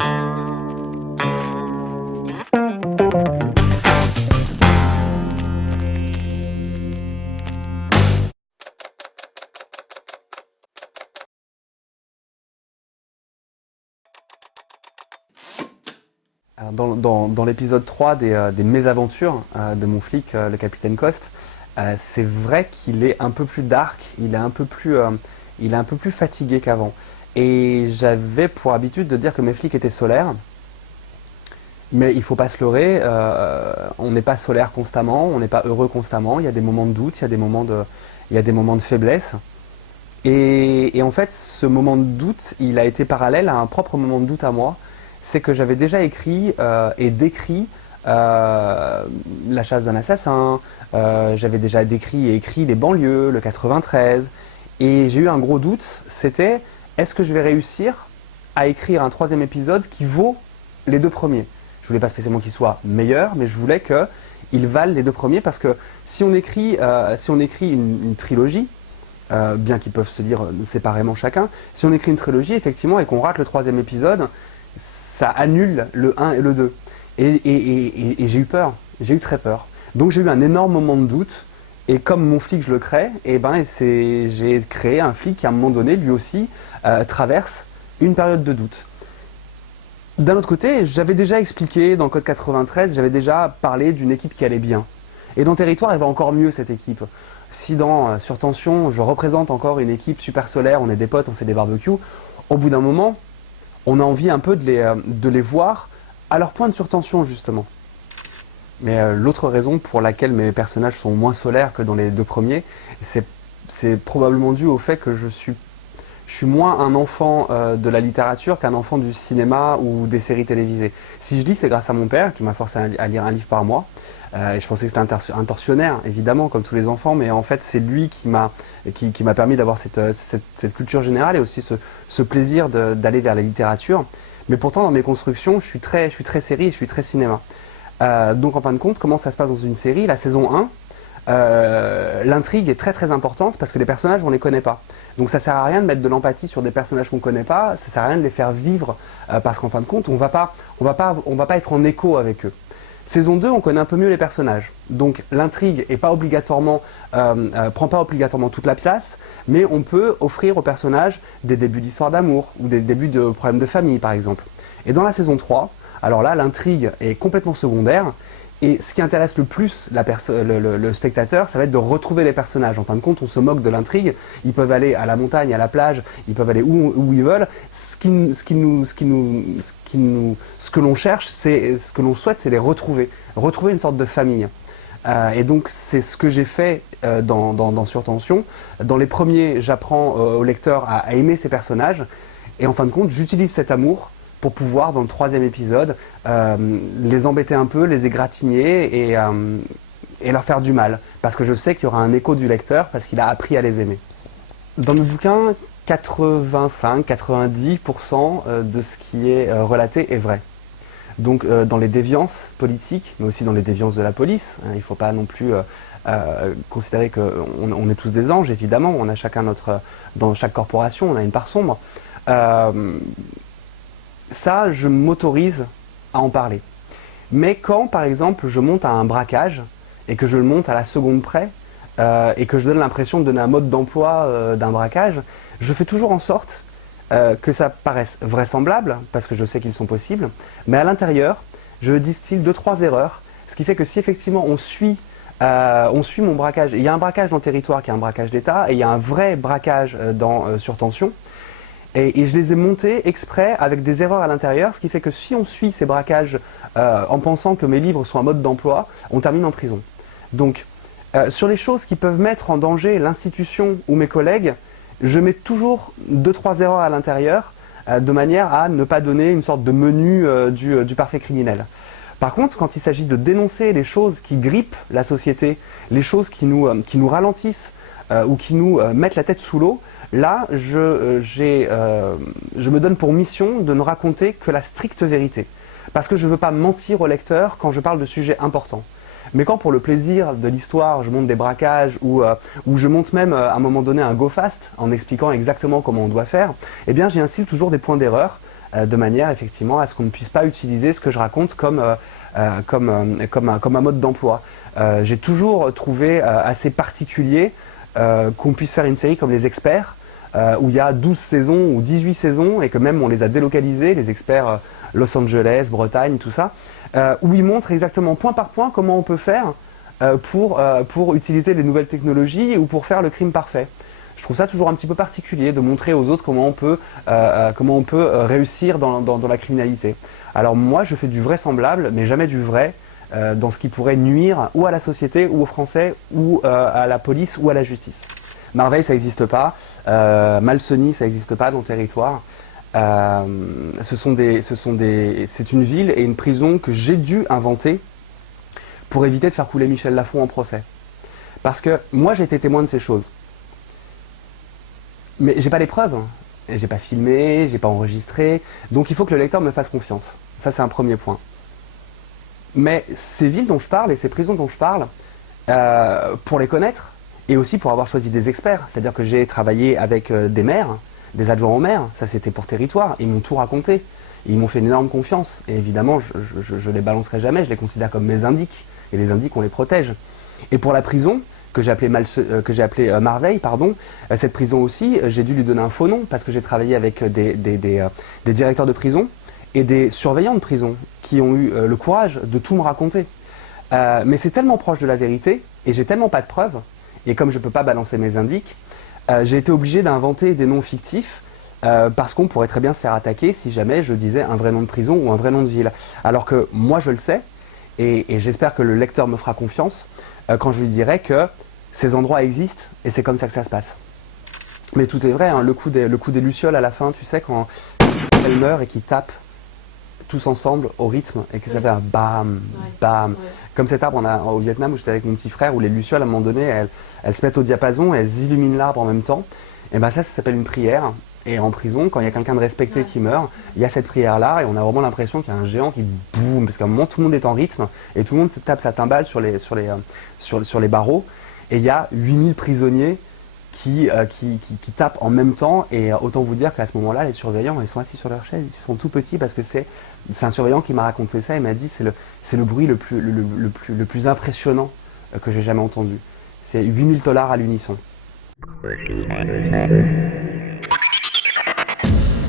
Alors dans l'épisode 3 des mésaventures de mon flic, le capitaine Coste, c'est vrai qu'il est un peu plus dark, il est un peu plus fatigué qu'avant. Et j'avais pour habitude de dire que mes flics étaient solaires, mais il ne faut pas se leurrer, on n'est pas solaire constamment, on n'est pas heureux constamment, il y a des moments de doute, il y a des moments de faiblesse. Et en fait, ce moment de doute, il a été parallèle à un propre moment de doute à moi. C'est que j'avais déjà écrit et décrit La chasse d'un assassin, j'avais déjà décrit et écrit Les banlieues, le 93, et j'ai eu un gros doute, c'était est-ce que je vais réussir à écrire un troisième épisode qui vaut les deux premiers. Je voulais pas spécialement qu'il soit meilleur, mais je voulais qu'il valent les deux premiers, parce que si on écrit une trilogie, bien qu'ils peuvent se lire séparément chacun, si on écrit une trilogie, effectivement, et qu'on rate le troisième épisode, ça annule le 1 et le 2. Et j'ai eu peur, j'ai eu très peur. Donc j'ai eu un énorme moment de doute, et comme mon flic je le crée, j'ai créé un flic qui à un moment donné, lui aussi, traverse une période de doute. D'un autre côté, j'avais déjà expliqué dans Code 93, j'avais déjà parlé d'une équipe qui allait bien. Et dans Territoire, elle va encore mieux cette équipe. Si dans Sur Tension, je représente encore une équipe super solaire, on est des potes, on fait des barbecues, au bout d'un moment, on a envie un peu de les voir à leur point de surtension, justement. Mais l'autre raison pour laquelle mes personnages sont moins solaires que dans les deux premiers, c'est probablement dû au fait que je suis moins un enfant de la littérature qu'un enfant du cinéma ou des séries télévisées. Si je lis, c'est grâce à mon père qui m'a forcé à lire un livre par mois. Et je pensais que c'était un tortionnaire, évidemment, comme tous les enfants, mais en fait, c'est lui qui m'a permis d'avoir cette culture générale et aussi ce plaisir d'aller vers la littérature. Mais pourtant, dans mes constructions, je suis très série et je suis très cinéma. Donc, en fin de compte, comment ça se passe dans une série? La saison 1, l'intrigue est très importante parce que les personnages, on ne les connaît pas. Donc ça sert à rien de mettre de l'empathie sur des personnages qu'on ne connaît pas, ça sert à rien de les faire vivre parce qu'en fin de compte, on va pas être en écho avec eux. Saison 2, on connaît un peu mieux les personnages. Donc l'intrigue prend pas obligatoirement toute la place, mais on peut offrir aux personnages des débuts d'histoire d'amour ou des débuts de problèmes de famille, par exemple. Et dans la saison 3, alors là, l'intrigue est complètement secondaire. Et ce qui intéresse le plus le spectateur, ça va être de retrouver les personnages. En fin de compte, on se moque de l'intrigue. Ils peuvent aller à la montagne, à la plage, ils peuvent aller où ils veulent. Ce que l'on cherche, ce que l'on souhaite, c'est les retrouver. Retrouver une sorte de famille. Et donc, c'est ce que j'ai fait dans Surtension. Dans les premiers, j'apprends au lecteur à aimer ces personnages. Et en fin de compte, j'utilise cet amour pour pouvoir, dans le troisième épisode, les embêter un peu, les égratigner et leur faire du mal. Parce que je sais qu'il y aura un écho du lecteur, parce qu'il a appris à les aimer. Dans le bouquin, 85-90% de ce qui est relaté est vrai. Donc dans les déviances politiques, mais aussi dans les déviances de la police, il ne faut pas non plus considérer qu'on est tous des anges, évidemment, on a chacun dans chaque corporation, on a une part sombre. Ça, je m'autorise à en parler. Mais quand, par exemple, je monte à un braquage, et que je le monte à la seconde près, et que je donne l'impression de donner un mode d'emploi d'un braquage, je fais toujours en sorte que ça paraisse vraisemblable, parce que je sais qu'ils sont possibles, mais à l'intérieur, je distille 2-3 erreurs, ce qui fait que si effectivement on suit mon braquage, il y a un braquage dans Territoire qui est un braquage d'État, et il y a un vrai braquage dans Surtension, et je les ai montés exprès avec des erreurs à l'intérieur, ce qui fait que si on suit ces braquages en pensant que mes livres sont un mode d'emploi, on termine en prison. Donc, sur les choses qui peuvent mettre en danger l'institution ou mes collègues, je mets toujours 2-3 erreurs à l'intérieur, de manière à ne pas donner une sorte de menu du parfait criminel. Par contre, quand il s'agit de dénoncer les choses qui grippent la société, les choses qui nous ralentissent ou qui nous mettent la tête sous l'eau, là, je me donne pour mission de ne raconter que la stricte vérité. Parce que je ne veux pas mentir au lecteur quand je parle de sujets importants. Mais quand pour le plaisir de l'histoire, je monte des braquages ou je monte même à un moment donné un go fast en expliquant exactement comment on doit faire, eh bien j'y insiste toujours des points d'erreur de manière effectivement à ce qu'on ne puisse pas utiliser ce que je raconte comme un mode d'emploi. J'ai toujours trouvé assez particulier qu'on puisse faire une série comme Les Experts, où il y a 12 saisons ou 18 saisons, et que même on les a délocalisés, les experts Los Angeles, Bretagne, tout ça, où ils montrent exactement point par point comment on peut faire pour utiliser les nouvelles technologies ou pour faire le crime parfait. Je trouve ça toujours un petit peu particulier de montrer aux autres comment on peut réussir dans la criminalité. Alors moi, je fais du vraisemblable, mais jamais du vrai, dans ce qui pourrait nuire ou à la société, ou aux Français, ou à la police, ou à la justice. Marveil, ça n'existe pas. Malseny, ça n'existe pas dans le territoire. C'est une ville et une prison que j'ai dû inventer pour éviter de faire couler Michel Lafon en procès. Parce que moi, j'ai été témoin de ces choses. Mais j'ai pas les preuves. J'ai pas filmé, j'ai pas enregistré. Donc il faut que le lecteur me fasse confiance. Ça, c'est un premier point. Mais ces villes dont je parle et ces prisons dont je parle, pour les connaître, et aussi pour avoir choisi des experts, c'est-à-dire que j'ai travaillé avec des maires, des adjoints aux maires, ça c'était pour territoire, ils m'ont tout raconté. Ils m'ont fait une énorme confiance. Et évidemment, je les balancerai jamais, je les considère comme mes indiques. Et les indiques, on les protège. Et pour la prison, que j'ai appelée Marveil, pardon, cette prison aussi, j'ai dû lui donner un faux nom parce que j'ai travaillé avec des directeurs de prison et des surveillants de prison qui ont eu le courage de tout me raconter. Mais c'est tellement proche de la vérité et j'ai tellement pas de preuves, et comme je ne peux pas balancer mes indiques, j'ai été obligé d'inventer des noms fictifs parce qu'on pourrait très bien se faire attaquer si jamais je disais un vrai nom de prison ou un vrai nom de ville. Alors que moi je le sais, et j'espère que le lecteur me fera confiance quand je lui dirai que ces endroits existent et c'est comme ça que ça se passe. Mais tout est vrai, hein, le coup des lucioles à la fin, tu sais, quand elles meurent et qu'ils tapent tous ensemble au rythme et que ça fait un bam, bam. Comme cet arbre au Vietnam où j'étais avec mon petit frère, où les lucioles à un moment donné, elles se mettent au diapason et elles illuminent l'arbre en même temps. Et bien ça s'appelle une prière. Et en prison, quand il y a quelqu'un de respecté qui meurt, il y a cette prière-là et on a vraiment l'impression qu'il y a un géant qui boum, parce qu'à un moment tout le monde est en rythme et tout le monde tape sa timbale sur les barreaux. Et il y a 8000 prisonniers qui tapent en même temps, et autant vous dire qu'à ce moment-là, les surveillants, ils sont assis sur leur chaise, ils sont tout petits parce que c'est un surveillant qui m'a raconté ça, il m'a dit c'est le bruit le plus impressionnant que j'ai jamais entendu. C'est $8000 à l'unisson.